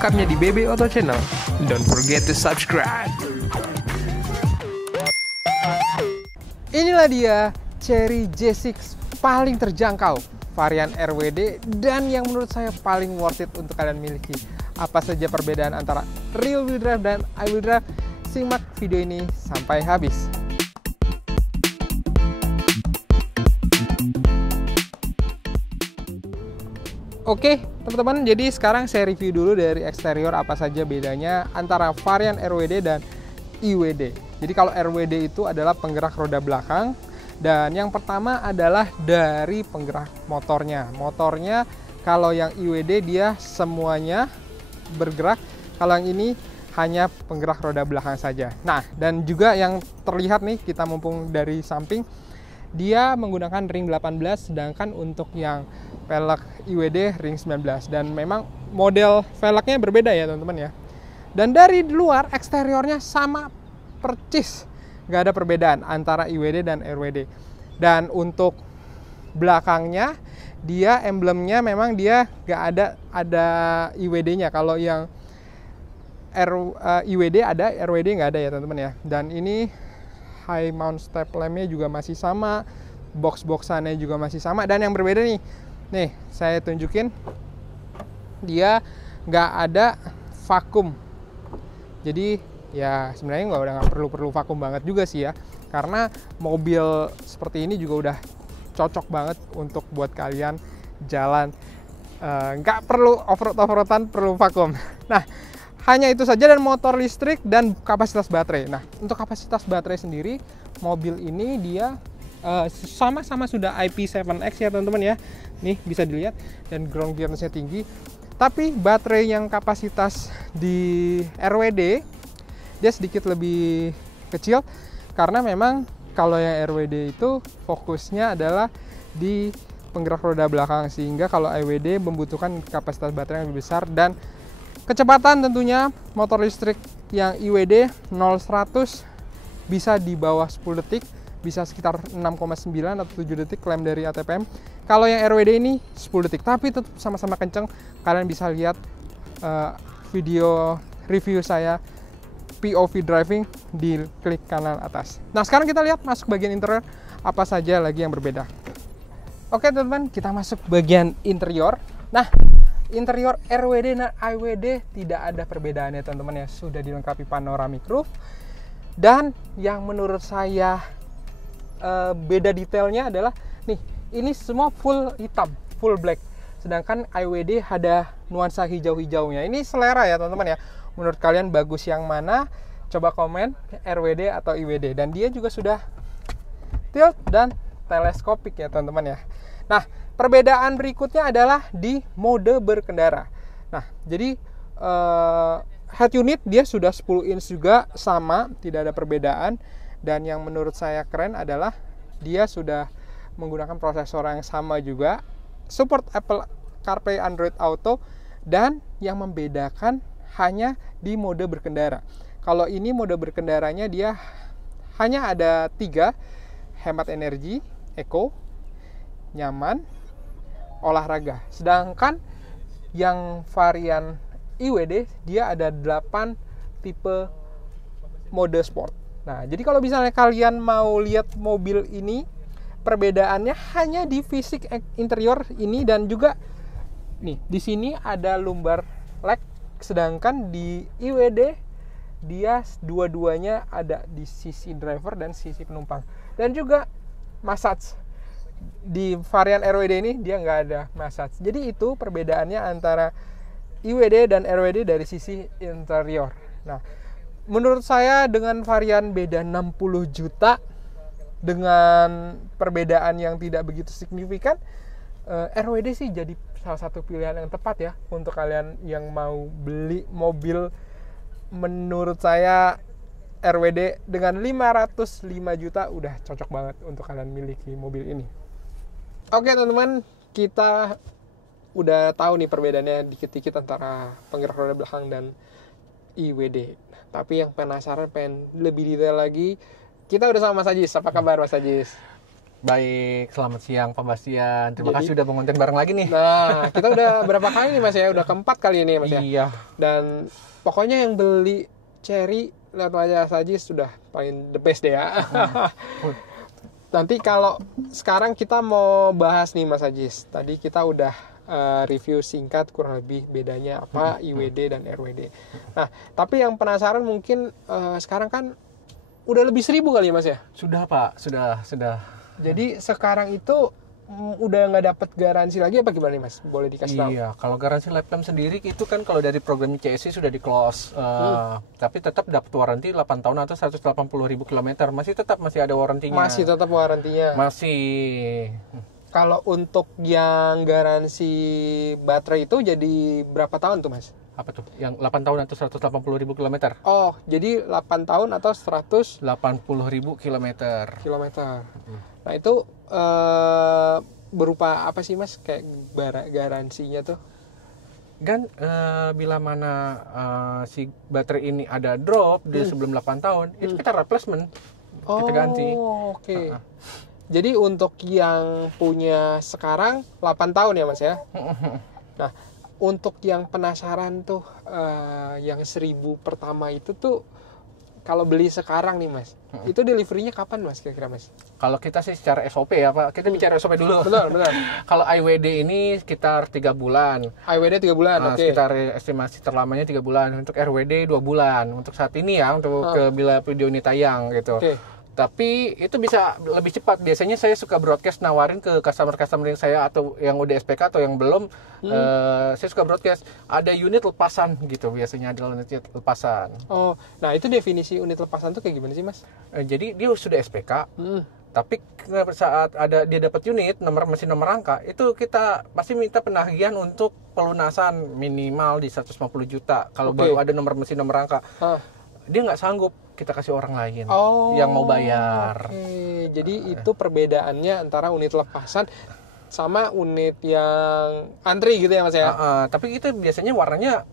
Selengkapnya di BB Auto Channel. Don't forget to subscribe. Inilah dia Chery J6 paling terjangkau, varian RWD, dan yang menurut saya paling worth it untuk kalian miliki. Apa saja perbedaan antara real wheel drive dan all-wheel drive? Simak video ini sampai habis. Oke teman-teman, jadi sekarang saya review dulu dari eksterior apa saja bedanya antara varian RWD dan IWD. Jadi kalau RWD itu adalah penggerak roda belakang, dan yang pertama adalah dari penggerak motornya. Motornya kalau yang IWD dia semuanya bergerak, kalau yang ini hanya penggerak roda belakang saja. Nah, dan juga yang terlihat nih, kita mumpung dari samping, dia menggunakan ring 18, sedangkan untuk yang velg IWD ring 19. Dan memang model velgnya berbeda ya teman-teman ya. Dan dari luar eksteriornya sama percis, nggak ada perbedaan antara IWD dan RWD. Dan untuk belakangnya dia emblemnya memang dia nggak ada IWD-nya. Kalau yang IWD ada, RWD nggak ada ya teman-teman ya. Dan ini high mount step lamp-nya juga masih sama, box-boxannya juga masih sama. Dan yang berbeda nih saya tunjukin, dia nggak ada vakum. Jadi ya sebenarnya nggak perlu vakum banget juga sih ya, karena mobil seperti ini juga udah cocok banget untuk buat kalian jalan, nggak perlu off-road-off-roadan perlu vakum. Nah, hanya itu saja. Dan motor listrik dan kapasitas baterai. Nah, untuk kapasitas baterai sendiri, mobil ini dia sama-sama sudah IP7X ya teman-teman ya. Nih bisa dilihat, dan ground clearance-nya tinggi. Tapi baterai yang kapasitas di RWD dia sedikit lebih kecil, karena memang kalau yang RWD itu fokusnya adalah di penggerak roda belakang, sehingga kalau IWD membutuhkan kapasitas baterai yang lebih besar. Dan kecepatan tentunya motor listrik yang IWD 0-100 bisa di bawah 10 detik, bisa sekitar 6,9 atau 7 detik klaim dari ATPM. Kalau yang RWD ini 10 detik, tapi tetap sama-sama kenceng. Kalian bisa lihat video review saya POV driving di klik kanan atas. Nah, sekarang kita lihat masuk bagian interior apa saja lagi yang berbeda. Oke teman-teman, kita masuk bagian interior. Nah, interior RWD dan IWD tidak ada perbedaannya teman-teman ya, sudah dilengkapi panoramic roof. Dan yang menurut saya beda detailnya adalah nih, ini semua full hitam, full black. Sedangkan IWD ada nuansa hijau-hijaunya. Ini selera ya teman-teman ya. Menurut kalian bagus yang mana? Coba komen, RWD atau IWD. Dan dia juga sudah tilt dan teleskopik ya teman-teman ya. Nah, perbedaan berikutnya adalah di mode berkendara. Nah, jadi head unit dia sudah 10 inch juga, sama, tidak ada perbedaan. Dan yang menurut saya keren adalah dia sudah menggunakan prosesor yang sama juga, support Apple CarPlay, Android Auto, dan yang membedakan hanya di mode berkendara. Kalau ini mode berkendaranya dia hanya ada 3, hemat energi, eco, nyaman, olahraga. Sedangkan yang varian IWD dia ada 8 tipe mode sport. Nah, jadi kalau misalnya kalian mau lihat mobil ini, perbedaannya hanya di fisik interior ini, dan juga nih di sini ada lumbar leg, sedangkan di IWD dia dua-duanya ada di sisi driver dan sisi penumpang. Dan juga massage. Di varian RWD ini dia nggak ada massage. Jadi itu perbedaannya antara IWD dan RWD dari sisi interior. Nah, menurut saya dengan varian beda 60 juta dengan perbedaan yang tidak begitu signifikan, RWD sih jadi salah satu pilihan yang tepat ya untuk kalian yang mau beli mobil. Menurut saya RWD dengan 505 juta udah cocok banget untuk kalian miliki mobil ini. Oke teman-teman, kita udah tahu nih perbedaannya dikit-dikit antara penggerak roda belakang dan IWD. Tapi yang penasaran, pengen lebih detail lagi, kita udah sama Mas Ajis. Apa kabar Mas Ajis? Baik, selamat siang Pak Bastian. Terima Jadi- kasih udah mengonten bareng lagi nih. Nah, kita udah berapa kali nih Mas ya? Udah keempat kali ini Mas ya. Iya. Dan pokoknya yang beli Cherry lewat Wajah Sajis sudah paling the best deh ya. Nanti kalau sekarang kita mau bahas nih Mas Ajis. Tadi kita udah review singkat kurang lebih bedanya apa IWD dan RWD. Nah, tapi yang penasaran mungkin sekarang kan udah lebih 1.000 kali ya Mas ya? Sudah Pak, sudah. Jadi sekarang itu udah nggak dapat garansi lagi apa gimana nih Mas? Boleh dikasih tahu? Iya, kalau garansi lifetime sendiri itu kan kalau dari program CSI sudah di close, tapi tetap dapat waranti 8 tahun atau 180.000 km. Masih ada warantinya. Masih tetap warantinya. Masih. Kalau untuk yang garansi baterai itu jadi berapa tahun tuh Mas? Apa tuh? Yang 8 tahun atau 180.000 km? Oh, jadi 8 tahun atau 100 80.000 km. kilometer. Nah, itu berupa apa sih Mas? Kayak garansinya tuh? Kan bila mana si baterai ini ada drop di sebelum 8 tahun, itu kita replacement. Kita ganti. Oh, oke. Jadi untuk yang punya sekarang 8 tahun ya Mas ya? Nah, untuk yang penasaran tuh yang 1.000 pertama itu tuh kalau beli sekarang nih Mas, itu deliverynya kapan Mas kira-kira Mas? Kalau kita sih secara SOP ya Pak, kita bicara SOP dulu. Benar. Kalau IWD ini sekitar 3 bulan. IWD 3 bulan, oke. Sekitar estimasi terlamanya 3 bulan. Untuk RWD 2 bulan. Untuk saat ini ya, untuk bila video ini tayang gitu. Oke. Tapi itu bisa lebih cepat. Biasanya saya suka broadcast nawarin ke customer-customer yang saya atau yang udah SPK atau yang belum. Saya suka broadcast ada unit lepasan gitu. Biasanya ada unit lepasan. Oh, nah itu definisi unit lepasan tuh kayak gimana sih Mas? Jadi dia sudah SPK. Tapi saat ada dia dapat unit masih nomor rangka, itu kita pasti minta penagihan untuk pelunasan minimal di 150 juta. Kalau baru ada nomor rangka, dia nggak sanggup, kita kasih orang lain yang mau bayar. Oke, jadi itu perbedaannya antara unit lepasan sama unit yang antri gitu ya Mas ya? Tapi itu biasanya warnanya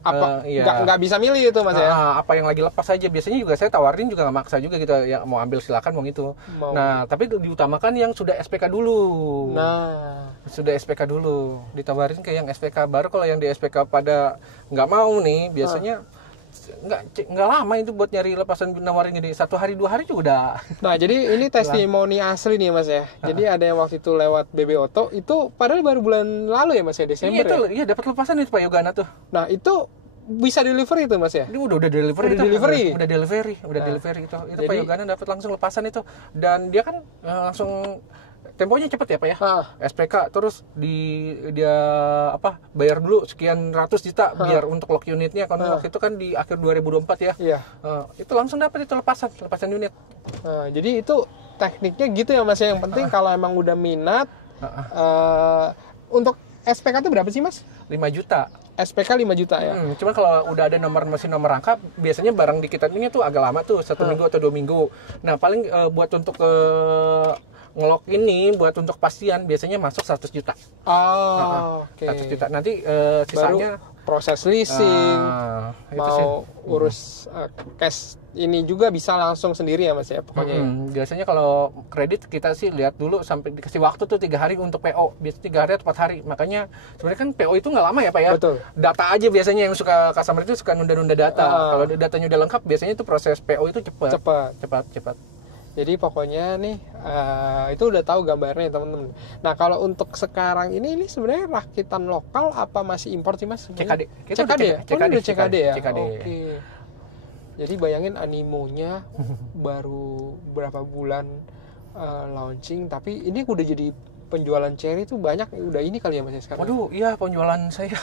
Apa? iya. Nggak bisa milih itu Mas ya? Apa yang lagi lepas aja. Biasanya juga saya tawarin juga nggak maksa juga gitu. Ya mau ambil silakan mau itu. Nah, tapi diutamakan yang sudah SPK dulu. Nah, Sudah SPK dulu. Ditawarin ke yang SPK baru. Kalau yang di SPK pada nggak mau nih, biasanya nggak lama itu buat nyari lepasan nawarin gini. 1 hari 2 hari juga udah. Nah, jadi ini testimoni asli nih Mas ya. Jadi ada yang waktu itu lewat BB Auto itu padahal baru bulan lalu ya Mas ya, Desember ya. Iya dapat lepasan itu Pak Yogana tuh. Nah, itu bisa delivery itu Mas ya? Ini udah delivery. Udah itu. delivery? Udah delivery itu. Itu Pak Yogana dapat langsung lepasan itu. Dan dia kan langsung temponya cepet ya Pak ya. SPK terus dia bayar dulu sekian ratus juta biar untuk lock unitnya. Karena waktu itu kan di akhir 2024 ya. Iya. Itu langsung dapat itu lepasan unit. Nah, jadi itu tekniknya gitu ya Mas ya. Yang penting kalau emang udah minat untuk SPK itu berapa sih Mas? 5 juta. SPK 5 juta ya? Cuman kalau udah ada nomor rangka, biasanya barang di kita ini tuh agak lama tuh, 1 minggu atau 2 minggu. Nah paling buat untuk ngelok ini, buat untuk pastian biasanya masuk 100 juta. Oke. 100 juta. Nanti sisanya baru proses leasing, mau urus cash ini juga bisa langsung sendiri ya Mas ya pokoknya. Biasanya kalau kredit kita sih lihat dulu sampai dikasih waktu tuh 3 hari untuk PO, biasanya 3 hari atau 4 hari. Makanya sebenarnya kan PO itu nggak lama ya Pak ya. Betul. Data aja biasanya yang suka customer itu suka nunda-nunda data. Kalau datanya udah lengkap biasanya itu proses PO itu cepat. Jadi pokoknya nih itu udah tahu gambarnya teman-teman. Nah kalau untuk sekarang ini sebenarnya rakitan lokal apa masih impor sih Mas? CKD. CKD ya? Udah CKD ya? CKD. Oke. Jadi bayangin animonya baru berapa bulan launching, tapi ini udah jadi penjualan Cherry tuh banyak, udah ini kali ya Mas ya sekarang? Waduh, iya penjualan saya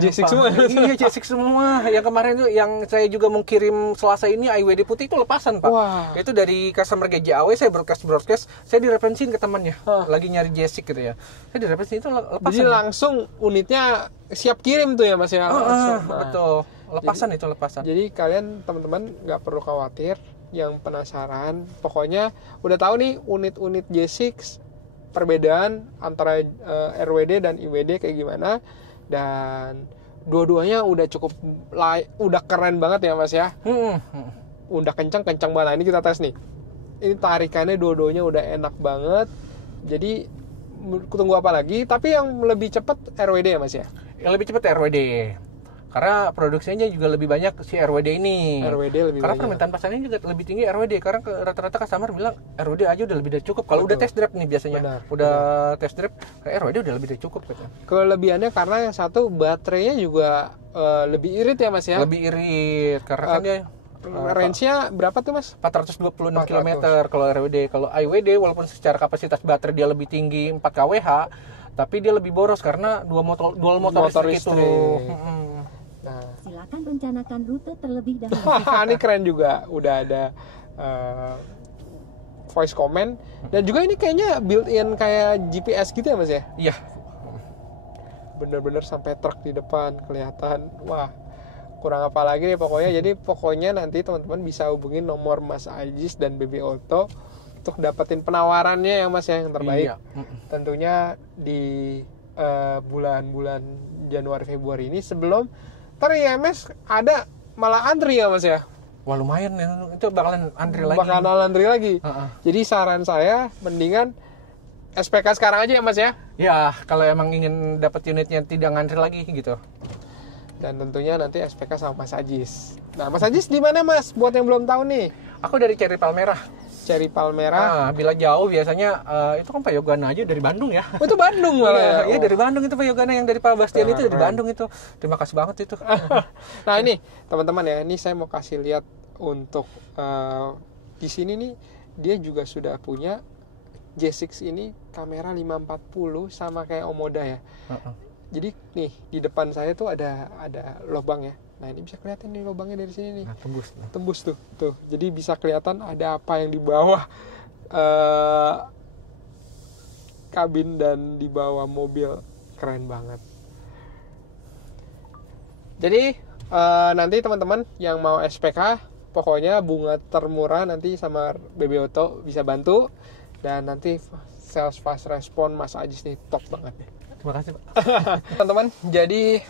J6 semua. Iya, J6 semua. Yang kemarin tuh yang saya juga mau kirim Selasa ini IWD putih itu lepasan, Pak. Wah. Itu dari customer GJAW saya broadcast, saya direferensiin ke temannya. Lagi nyari J6 gitu ya. Saya direferensiin itu lepasan. Jadi langsung unitnya siap kirim tuh ya Mas ya? Betul. Lepasan. Jadi kalian teman-teman nggak perlu khawatir, yang penasaran, pokoknya udah tahu nih unit-unit J6 perbedaan antara RWD dan IWD kayak gimana, dan dua-duanya udah cukup udah keren banget ya Mas ya. Udah kencang banget. Nah, ini kita tes nih. Ini tarikannya dua-duanya udah enak banget. Jadi tunggu apa lagi? Tapi yang lebih cepat RWD ya Mas ya? Yang lebih cepat RWD. Karena produksinya juga lebih banyak si RWD ini. RWD lebih karena banyak. permintaan pasarnya juga lebih tinggi RWD. Karena rata-rata customer bilang RWD aja udah lebih dari cukup. Kalau udah test drive nih biasanya, test drive, RWD udah lebih dari cukup gitu. Kelebihannya karena yang satu baterainya juga lebih irit ya Mas ya? Lebih irit karena kan dia range-nya berapa tuh Mas? 426 km kalau RWD. Kalau IWD walaupun secara kapasitas baterai dia lebih tinggi 4 kWh, tapi dia lebih boros karena dual motor listrik itu. Nah, silakan rencanakan rute terlebih dahulu. ini keren juga, udah ada voice comment dan juga ini kayaknya built-in kayak GPS gitu ya Mas ya? Iya. Bener-bener sampai truk di depan kelihatan. Wah, kurang apa lagi nih pokoknya. Jadi pokoknya nanti teman-teman bisa hubungin nomor Mas Ajis dan BB Auto untuk dapetin penawarannya ya Mas ya, yang terbaik. Iya. Tentunya di bulan-bulan Januari Februari ini sebelum IMS ada malah antri ya Mas ya. Wah lumayan ya, itu bakalan antri lagi. Jadi saran saya mendingan SPK sekarang aja ya Mas ya. Ya kalau emang ingin dapat unitnya tidak ngantri lagi gitu. Dan tentunya nanti SPK sama Mas Ajis. Nah Mas Ajis di mana Mas? Buat yang belum tahu nih. Aku dari Cherry Palmerah. Cherry Palmerah. Nah, bila jauh biasanya itu kan Pak Yogana aja dari Bandung ya. Oh, itu Bandung malah. Iya, dari Bandung itu Pak Yogana, yang dari Pak Bastian itu dari Bandung itu. Terima kasih banget itu. Nah, ini teman-teman ya, ini saya mau kasih lihat untuk di sini nih dia juga sudah punya J6 ini kamera 540 sama kayak Omoda ya. Jadi nih di depan saya tuh ada lubang ya. Nah ini bisa kelihatan nih lubangnya dari sini nih. Nah, tembus tuh. Jadi bisa kelihatan ada apa yang di bawah kabin dan di bawah mobil. Keren banget. Jadi nanti teman-teman yang mau SPK, pokoknya bunga termurah nanti sama BB Auto bisa bantu. Dan nanti sales fast respon Mas Ajis nih top banget nih. Terima kasih Pak. Teman-teman, jadi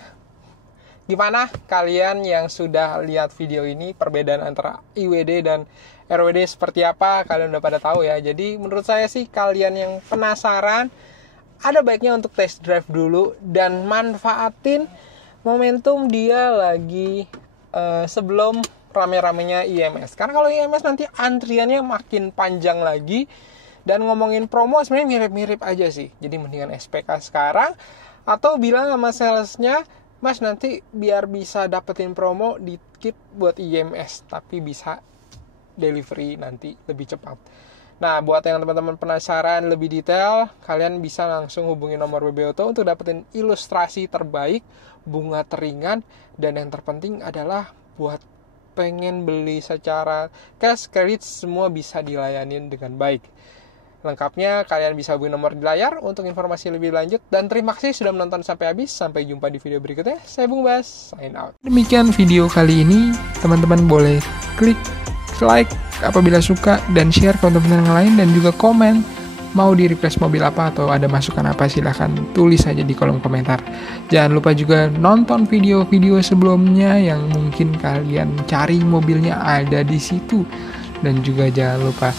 gimana kalian yang sudah lihat video ini, perbedaan antara IWD dan RWD seperti apa? Kalian udah pada tahu ya. Jadi menurut saya sih kalian yang penasaran, ada baiknya untuk test drive dulu dan manfaatin momentum dia lagi sebelum rame-ramenya IMS. Karena kalau IMS nanti antriannya makin panjang lagi. Dan ngomongin promo sebenarnya mirip-mirip aja sih. Jadi mendingan SPK sekarang atau bilang sama salesnya, Mas nanti biar bisa dapetin promo dikit buat IMS, tapi bisa delivery nanti lebih cepat. Nah, buat yang teman-teman penasaran lebih detail, kalian bisa langsung hubungi nomor BB Auto untuk dapetin ilustrasi terbaik, bunga teringan, dan yang terpenting adalah buat pengen beli secara cash, kredit, semua bisa dilayanin dengan baik. Lengkapnya kalian bisa hubungi nomor di layar untuk informasi lebih lanjut. Dan terima kasih sudah menonton sampai habis. Sampai jumpa di video berikutnya. Saya Bung Bas, sign out. Demikian video kali ini. Teman-teman boleh klik like apabila suka dan share ke teman-teman yang lain. Dan juga komen mau di request mobil apa atau ada masukan apa, silahkan tulis saja di kolom komentar. Jangan lupa juga nonton video-video sebelumnya yang mungkin kalian cari mobilnya ada di situ. Dan juga jangan lupa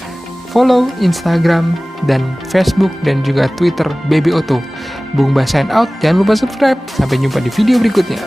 follow Instagram dan Facebook dan juga Twitter BB Auto. Bung Bas sign out. Jangan lupa subscribe. Sampai jumpa di video berikutnya.